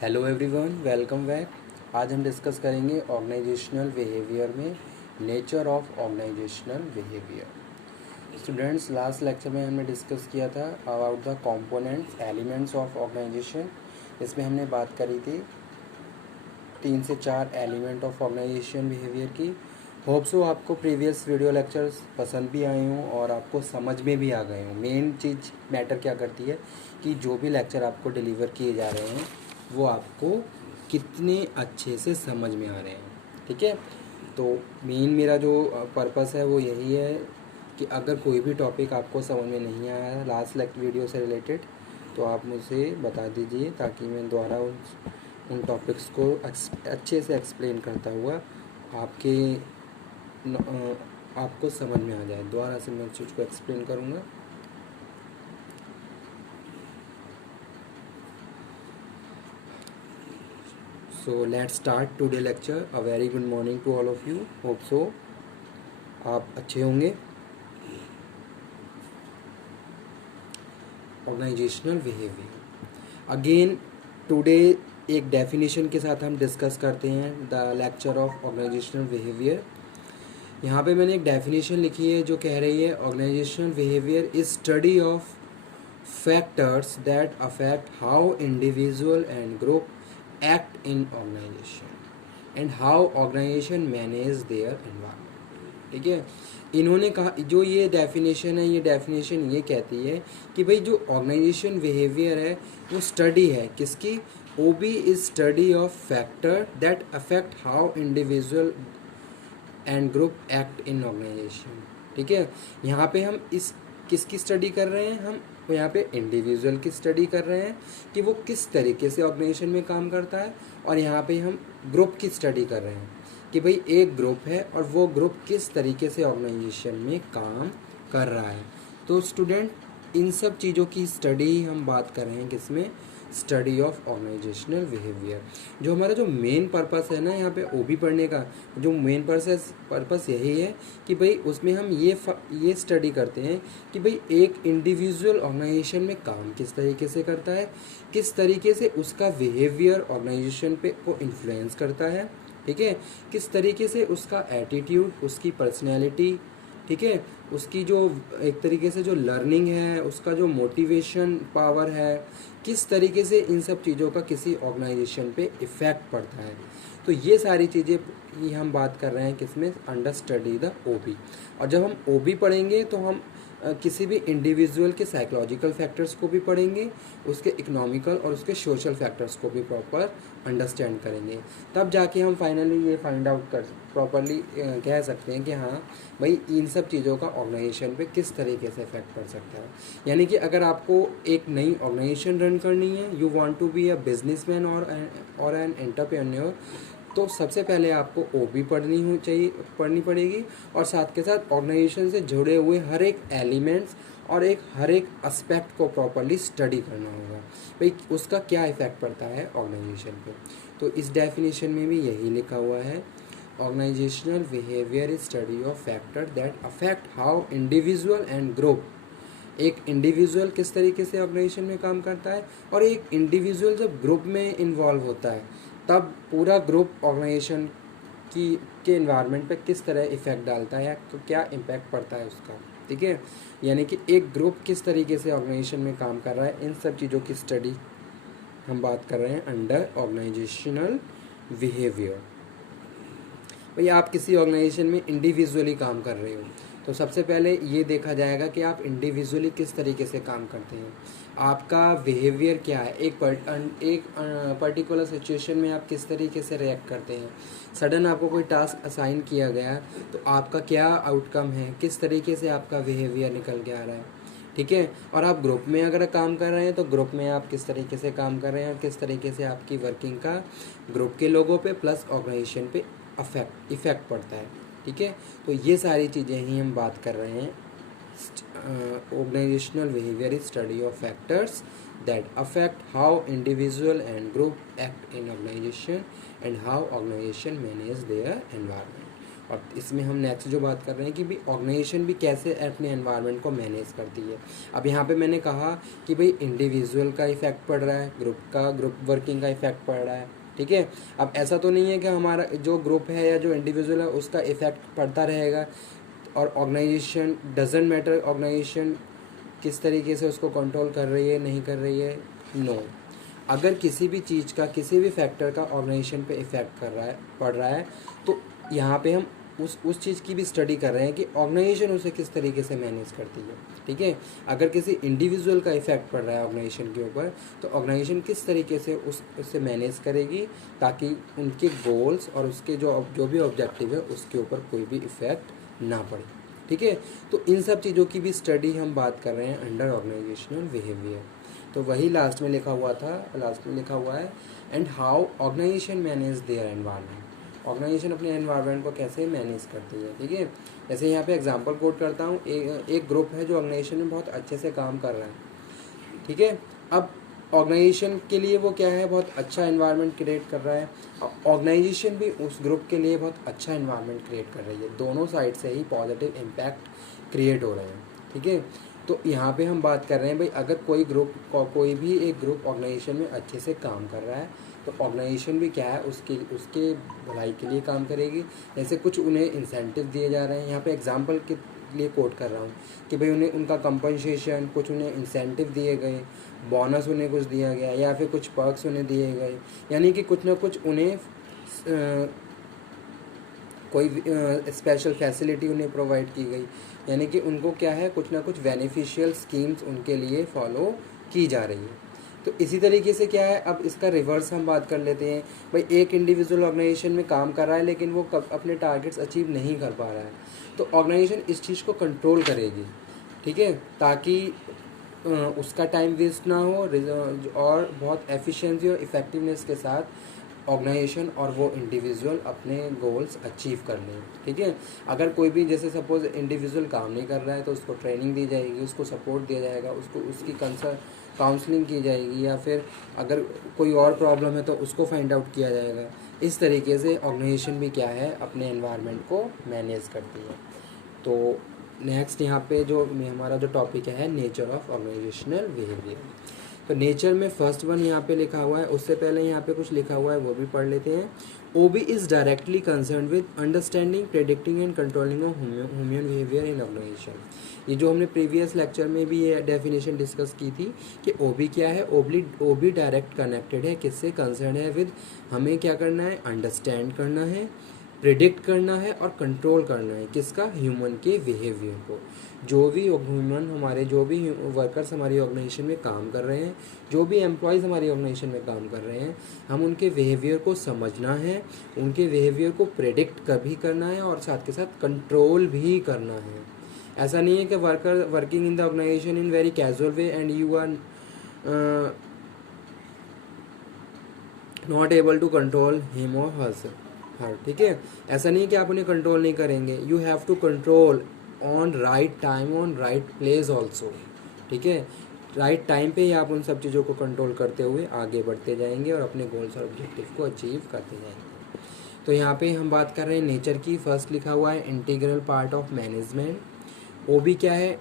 Hello everyone, welcome back. आज हम discuss करेंगे ऑर्गेनाइजेशनल बिहेवियर में nature of organisational behaviour. Students, last lecture में हमने डिस्कस किया था about the components elements of organisation. इसमें हमने बात करी थी 3 से 4 एलिमेंट ऑफ ऑर्गेनाइजेशन बिहेवियर की। होप सो आपको प्रीवियस वीडियो लेक्चर्स पसंद भी आए हों और आपको समझ में भी आ गए हों। मेन चीज़ मैटर क्या करती है कि जो भी लेक्चर आपको डिलीवर किए जा रहे हैं वो आपको कितने अच्छे से समझ में आ रहे हैं। ठीक है, तो मेन मेरा जो पर्पस है वो यही है कि अगर कोई भी टॉपिक आपको समझ में नहीं आया लास्ट वीडियो से रिलेटेड तो आप मुझे बता दीजिए ताकि मैं दोबारा उन टॉपिक्स को अच्छे से एक्सप्लेन करता हुआ आपको समझ में आ जाए। दोबारा से मैं उस चीज़ को एक्सप्लेन करूँगा। So let's start today lecture. A very good morning to all of you. Hope so आप अच्छे होंगे। ऑर्गेनाइजेशनल बिहेवियर अगेन टुडे एक डेफिनेशन के साथ हम डिस्कस करते हैं the lecture of organisational behaviour. यहाँ पे मैंने एक डेफिनेशन लिखी है जो कह रही है organisational behaviour is study of factors that affect how individual and group act in organization and how organization manage their environment। ठीक है, इन्होंने कहा जो ये डेफिनेशन है, ये डेफिनेशन ये कहती है कि भाई जो ऑर्गेनाइजेशन बिहेवियर है वो स्टडी है किसकी। OB is study of factor that affect how individual and group act in organisation. ठीक है, यहाँ पे हम इस किसकी स्टडी कर रहे हैं, हम यहाँ पे इंडिविजुअल की स्टडी कर रहे हैं कि वो किस तरीके से ऑर्गेनाइजेशन में काम करता है, और यहाँ पे हम ग्रुप की स्टडी कर रहे हैं कि भाई एक ग्रुप है और वो ग्रुप किस तरीके से ऑर्गेनाइजेशन में काम कर रहा है। तो स्टूडेंट इन सब चीज़ों की स्टडी हम बात कर रहे हैं किसमें, स्टडी ऑफ ऑर्गेनाइजेशनल बिहेवियर। जो हमारा जो मेन पर्पस है ना यहाँ पे ओबी पढ़ने का, जो मेन पर्पस यही है कि भाई उसमें हम ये स्टडी करते हैं कि भाई एक इंडिविजुअल ऑर्गेनाइजेशन में काम किस तरीके से करता है, किस तरीके से उसका बिहेवियर ऑर्गेनाइजेशन पे को इन्फ्लुएंस करता है। ठीक है, किस तरीके से उसका एटीट्यूड, उसकी पर्सनैलिटी, ठीक है, उसकी जो एक तरीके से जो लर्निंग है, उसका जो मोटिवेशन पावर है, किस तरीके से इन सब चीज़ों का किसी ऑर्गेनाइजेशन पे इफ़ेक्ट पड़ता है। तो ये सारी चीज़ें ही हम बात कर रहे हैं किसमें, अंडर स्टडी द ओबी। और जब हम ओबी पढ़ेंगे तो हम किसी भी इंडिविजुअल के साइकोलॉजिकल फैक्टर्स को भी पढ़ेंगे, उसके इकोनॉमिकल और उसके सोशल फैक्टर्स को भी प्रॉपर अंडरस्टैंड करेंगे। तब जाके हम फाइनली ये फाइंड आउट कर प्रॉपरली कह सकते हैं कि हाँ भाई इन सब चीज़ों का ऑर्गेनाइजेशन पे किस तरीके से इफेक्ट पड़ सकता है। यानी कि अगर आपको एक नई ऑर्गेनाइजेशन रन करनी है, you want to be a businessman or an entrepreneur, तो सबसे पहले आपको ओबी पढ़नी पड़ेगी, और साथ के साथ ऑर्गेनाइजेशन से जुड़े हुए हर एक एलिमेंट्स और हर एक एस्पेक्ट को प्रॉपरली स्टडी करना होगा भाई उसका क्या इफेक्ट पड़ता है ऑर्गेनाइजेशन पे। तो इस डेफिनेशन में भी यही लिखा हुआ है, organisational behaviour is study of factor that affect how individual and group. एक इंडिविजुअल किस तरीके से ऑर्गेनाइजेशन में काम करता है, और एक इंडिविजुअल जब ग्रुप में इन्वॉल्व होता है तब पूरा ग्रुप ऑर्गेनाइजेशन के एनवायरनमेंट पे किस तरह इफ़ेक्ट डालता है, तो क्या इम्पैक्ट पड़ता है उसका। ठीक है, यानी कि एक ग्रुप किस तरीके से ऑर्गेनाइजेशन में काम कर रहा है, इन सब चीज़ों की स्टडी हम बात कर रहे हैं अंडर ऑर्गेनाइजेशनल बिहेवियर। भाई आप किसी ऑर्गेनाइजेशन में इंडिविजुअली काम कर रहे हो तो सबसे पहले ये देखा जाएगा कि आप इंडिविजुअली किस तरीके से काम करते हैं, आपका बिहेवियर क्या है, एक पर्टिकुलर सिचुएशन में आप किस तरीके से रिएक्ट करते हैं। सडन आपको कोई टास्क असाइन किया गया तो आपका क्या आउटकम है, किस तरीके से आपका बिहेवियर निकल के आ रहा है। ठीक है, और आप ग्रुप में अगर काम कर रहे हैं तो ग्रुप में आप किस तरीके से काम कर रहे हैं और किस तरीके से आपकी वर्किंग का ग्रुप के लोगों पे प्लस ऑर्गेनाइजेशन पे इफेक्ट पड़ता है। ठीक है, तो ये सारी चीज़ें ही हम बात कर रहे हैं। Organisational behaviour is study of factors that affect how individual and group act in organisation and how organisation manage their environment. और इसमें हम नेक्स्ट जो बात कर रहे हैं कि भाई ऑर्गेनाइजेशन भी कैसे अपने एनवायरनमेंट को मैनेज करती है। अब यहाँ पे मैंने कहा कि भाई इंडिविजुअल का इफ़ेक्ट पड़ रहा है, ग्रुप वर्किंग का इफ़ेक्ट पड़ रहा है, ठीक है। अब ऐसा तो नहीं है कि हमारा जो ग्रुप है या जो इंडिविजुअल है उसका इफ़ेक्ट पड़ता रहेगा और ऑर्गेनाइजेशन डजेंट मैटर ऑर्गेनाइजेशन किस तरीके से उसको कंट्रोल कर रही है नहीं कर रही है, नो। अगर किसी भी चीज़ का किसी भी फैक्टर का ऑर्गेनाइजेशन पे इफ़ेक्ट पड़ रहा है तो यहाँ पे हम उस चीज़ की भी स्टडी कर रहे हैं कि ऑर्गेनाइजेशन उसे किस तरीके से मैनेज करती है, ठीक है। अगर किसी इंडिविजुअल का इफ़ेक्ट पड़ रहा है ऑर्गेनाइजेशन के ऊपर तो ऑर्गेनाइजेशन किस तरीके से उससे मैनेज करेगी ताकि उनके गोल्स और उसके जो भी ऑब्जेक्टिव है उसके ऊपर कोई भी इफ़ेक्ट ना पड़े, ठीक है। तो इन सब चीज़ों की भी स्टडी हम बात कर रहे हैं अंडर ऑर्गेनाइजेशनल बिहेवियर। तो वही लास्ट में लिखा हुआ है and how organisation manage their environment. Organisation अपने एनवायरनमेंट को कैसे मैनेज करती है, ठीक है। जैसे यहाँ पे एग्जांपल कोट करता हूँ, एक ग्रुप है जो ऑर्गेनाइजेशन में बहुत अच्छे से काम कर रहा है, ठीक है। अब ऑर्गेनाइजेशन के लिए वो क्या है, बहुत अच्छा एनवायरनमेंट क्रिएट कर रहा है, ऑर्गेनाइजेशन भी उस ग्रुप के लिए बहुत अच्छा एनवायरनमेंट क्रिएट कर रही है, दोनों साइड से ही पॉजिटिव इम्पैक्ट क्रिएट हो रहे हैं, ठीक है। तो यहाँ पे हम बात कर रहे हैं भाई अगर कोई भी एक ग्रुप ऑर्गेनाइजेशन में अच्छे से काम कर रहा है तो ऑर्गेनाइजेशन भी क्या है उसके भलाई के लिए काम करेगी। जैसे कुछ उन्हें इंसेंटिव दिए जा रहे हैं, यहाँ पे एग्जांपल के लिए कोट कर रहा हूँ कि भाई उन्हें उनका कंपनसेशन, कुछ उन्हें इंसेंटिव दिए गए, बोनस उन्हें कुछ दिया गया या फिर कुछ पर्क्स उन्हें दिए गए, यानी कि कुछ ना कुछ उन्हें कोई स्पेशल फैसिलिटी उन्हें प्रोवाइड की गई, यानी कि उनको क्या है कुछ ना कुछ बेनिफिशियल स्कीम्स उनके लिए फॉलो की जा रही है। तो इसी तरीके से क्या है, अब इसका रिवर्स हम बात कर लेते हैं। भाई एक इंडिविजुअल ऑर्गेनाइजेशन में काम कर रहा है लेकिन वो अपने टारगेट्स अचीव नहीं कर पा रहा है, तो ऑर्गेनाइजेशन इस चीज़ को कंट्रोल करेगी, ठीक है, ताकि उसका टाइम वेस्ट ना हो और बहुत एफिशिएंसी और इफ़ेक्टिवनेस के साथ ऑर्गेनाइजेशन और वो इंडिविजुअल अपने गोल्स अचीव कर लें, ठीक है। अगर कोई भी जैसे सपोज इंडिविजुअल काम नहीं कर रहा है तो उसको ट्रेनिंग दी जाएगी, उसको सपोर्ट दिया जाएगा, उसको उसकी काउंसलिंग की जाएगी, या फिर अगर कोई और प्रॉब्लम है तो उसको फाइंड आउट किया जाएगा। इस तरीके से ऑर्गेनाइजेशन भी क्या है अपने एनवायरनमेंट को मैनेज करती है। तो नेक्स्ट यहाँ पे जो हमारा जो टॉपिक है नेचर ऑफ ऑर्गेनाइजेशनल बिहेवियर। तो नेचर में फर्स्ट वन यहाँ पे लिखा हुआ है, उससे पहले यहाँ पे कुछ लिखा हुआ है वो भी पढ़ लेते हैं। OB is directly concern with understanding, predicting and controlling of human behaviour in organisation. ये जो हमने प्रीवियस लेक्चर में भी ये डेफिनेशन डिस्कस की थी कि ओबी क्या है, ओबी डायरेक्ट कनेक्टेड है, किससे कंसर्न है विद, हमें क्या करना है, अंडरस्टैंड करना है, प्रिडिक्ट करना है और कंट्रोल करना है, किसका, ह्यूमन के बिहेवियर को। जो भी ह्यूमन हमारे जो भी वर्कर्स हमारी ऑर्गेनाइजेशन में काम कर रहे हैं, जो भी एम्प्लॉयज़ हमारी ऑर्गेनाइजेशन में काम कर रहे हैं, हम उनके बिहेवियर को समझना है, उनके बिहेवियर को प्रेडिक्ट भी करना है और साथ के साथ कंट्रोल भी करना है। ऐसा नहीं है कि working in the organisation in very casual way and you are not able to control him or her, ठीक है। ऐसा नहीं है कि आप उन्हें कंट्रोल नहीं करेंगे, you have to control on right time, on right place also, ठीक है। राइट टाइम पे ही आप उन सब चीज़ों को कंट्रोल करते हुए आगे बढ़ते जाएंगे और अपने गोल्स और ऑब्जेक्टिव को अचीव करते जाएंगे। तो यहाँ पे हम बात कर रहे हैं नेचर की। फर्स्ट लिखा हुआ है इंटीग्रल पार्ट ऑफ मैनेजमेंट। वो भी क्या है,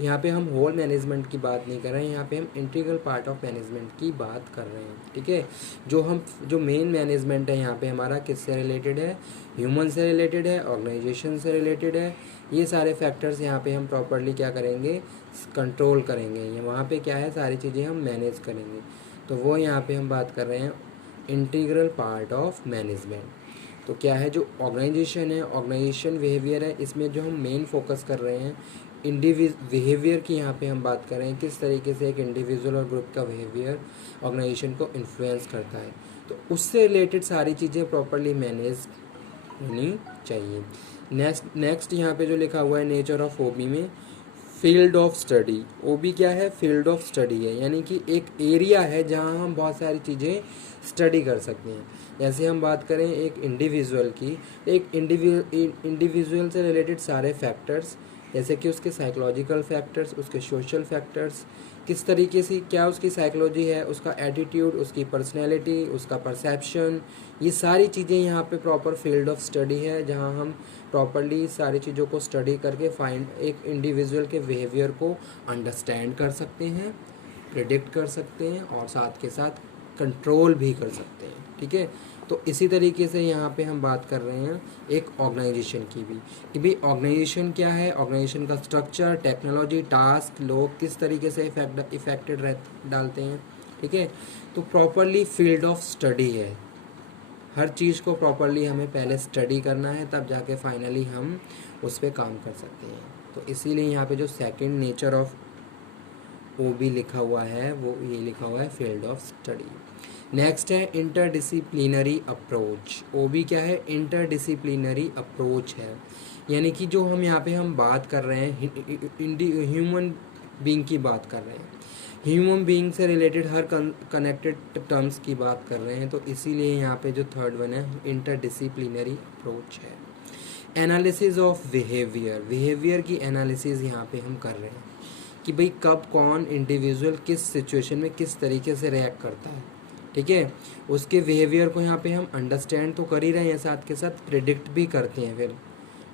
यहाँ पे हम होल मैनेजमेंट की बात नहीं कर रहे हैं, यहाँ पे हम इंटीग्रल पार्ट ऑफ मैनेजमेंट की बात कर रहे हैं, ठीक है। जो मेन मैनेजमेंट है यहाँ पे हमारा किससे रिलेटेड है, ह्यूमन से रिलेटेड है, ऑर्गेनाइजेशन से रिलेटेड है। ये सारे फैक्टर्स यहाँ पे हम प्रॉपरली क्या करेंगे, कंट्रोल करेंगे। ये वहाँ पे क्या है, सारी चीज़ें हम मैनेज करेंगे। तो वो यहाँ पे हम बात कर रहे हैं इंटीग्रल पार्ट ऑफ मैनेजमेंट। तो क्या है, जो ऑर्गेनाइजेशन है, ऑर्गेनाइजेशन बिहेवियर है, इसमें जो हम मेन फोकस कर रहे हैं बिहेवियर की यहाँ पे हम बात कर रहे हैं, किस तरीके से एक इंडिविजुअल और ग्रुप का बिहेवियर ऑर्गेनाइजेशन को इन्फ्लुएंस करता है। तो उससे रिलेटेड सारी चीज़ें प्रॉपरली मैनेज होनी चाहिए। नेक्स्ट यहाँ पे जो लिखा हुआ है नेचर ऑफ ओबी में, फील्ड ऑफ स्टडी। ओबी क्या है, फील्ड ऑफ स्टडी है, यानी कि एक एरिया है जहाँ हम बहुत सारी चीज़ें स्टडी कर सकते हैं। जैसे हम बात करें एक इंडिविजुअल की, एक इंडिविजुअल से रिलेटेड सारे फैक्टर्स, जैसे कि उसके साइकोलॉजिकल फैक्टर्स, उसके सोशल फैक्टर्स, किस तरीके से, क्या उसकी साइकोलॉजी है, उसका एटीट्यूड, उसकी पर्सनैलिटी, उसका परसेप्शन, ये सारी चीज़ें यहाँ पे प्रॉपर फील्ड ऑफ स्टडी है, जहाँ हम प्रॉपरली सारी चीज़ों को स्टडी करके एक इंडिविजुअल के बिहेवियर को अंडरस्टैंड कर सकते हैं, प्रिडिक्ट कर सकते हैं और साथ के साथ कंट्रोल भी कर सकते हैं। ठीक है, तो इसी तरीके से यहाँ पे हम बात कर रहे हैं एक ऑर्गेनाइजेशन की भी, कि भाई ऑर्गेनाइजेशन क्या है, ऑर्गेनाइजेशन का स्ट्रक्चर, टेक्नोलॉजी, टास्क, लोग किस तरीके से इफेक्टेड डालते हैं। ठीक है, तो प्रॉपरली फील्ड ऑफ स्टडी है, हर चीज़ को प्रॉपरली हमें पहले स्टडी करना है, तब जाके फाइनली हम उस पर काम कर सकते हैं। तो इसीलिए यहाँ पे जो सेकंड नेचर ऑफ वो भी लिखा हुआ है, वो ये लिखा हुआ है फील्ड ऑफ स्टडी। नेक्स्ट है इंटरडिसिप्लिनरी अप्रोच। ओ बी क्या है, इंटरडिसिप्लिनरी अप्रोच है, यानी कि जो हम यहाँ पे हम बात कर रहे हैं ह्यूमन बीइंग की बात कर रहे हैं, ह्यूमन बीइंग से रिलेटेड हर कनेक्टेड टर्म्स की बात कर रहे हैं, तो इसीलिए यहाँ पे जो थर्ड वन है इंटरडिसिप्लिनरी अप्रोच है। एनालिसिस ऑफ बिहेवियर, बिहेवियर की एनालिसिस यहाँ पे हम कर रहे हैं कि भाई कब कौन इंडिविजुअल किस सिचुएशन में किस तरीके से रिएक्ट करता है। ठीक है, उसके बिहेवियर को यहाँ पे हम अंडरस्टैंड तो कर ही रहे हैं, साथ के साथ प्रिडिक्ट भी करते हैं फिर।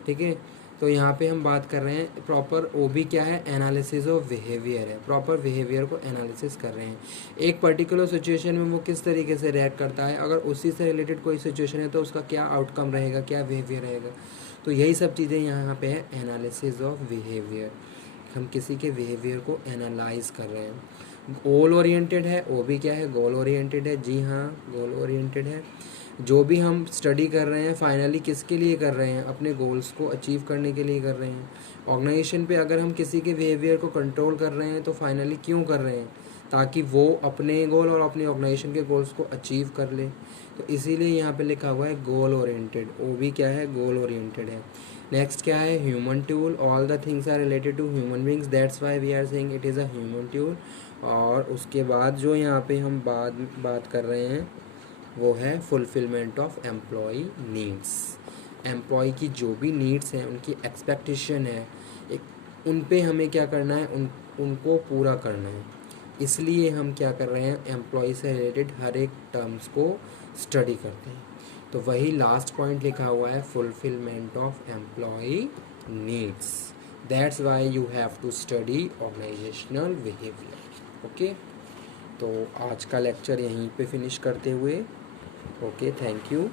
ठीक है, तो यहाँ पे हम बात कर रहे हैं प्रॉपर, वो भी क्या है, एनालिसिस ऑफ बिहेवियर है, प्रॉपर बिहेवियर को एनालिसिस कर रहे हैं, एक पर्टिकुलर सिचुएशन में वो किस तरीके से रिएक्ट करता है, अगर उसी से रिलेटेड कोई सिचुएशन है तो उसका क्या आउटकम रहेगा, क्या बिहेवियर रहेगा। तो यही सब चीज़ें यहाँ पे है एनालिसिस ऑफ बिहेवियर, हम किसी के बिहेवियर को एनालाइज कर रहे हैं। गोल ओरिएंटेड है, वो भी क्या है, गोल ओरिएंटेड है, जी हाँ गोल ओरिएंटेड है। जो भी हम स्टडी कर रहे हैं फाइनली किसके लिए कर रहे हैं, अपने गोल्स को अचीव करने के लिए कर रहे हैं। ऑर्गेनाइजेशन पे अगर हम किसी के बिहेवियर को कंट्रोल कर रहे हैं तो फाइनली क्यों कर रहे हैं, ताकि वो अपने गोल और अपनी ऑर्गेनाइजेशन के गोल्स को अचीव कर ले। तो इसीलिए यहाँ पे लिखा हुआ है गोल ओरिएंटेड, वो भी क्या है, गोल ओरिएंटेड है। नेक्स्ट क्या है, human tool, all the things are related to human beings, that's why we are saying it is a human tool. और उसके बाद जो यहाँ पे हम बात कर रहे हैं वो है fulfilment of employ needs. Employ की जो भी नीड्स हैं, उनकी एक्सपेक्टेशन है, एक उन पे हमें क्या करना है, उनको पूरा करना है। इसलिए हम क्या कर रहे हैं, एम्प्लॉय से रिलेटेड हर एक टर्म्स को स्टडी करते हैं। तो वही लास्ट पॉइंट लिखा हुआ है, fulfilment of employ needs, that's why you have to study organisational behaviour. Okay, तो आज का लेक्चर यहीं पे फिनिश करते हुए, ओके, थैंक यू।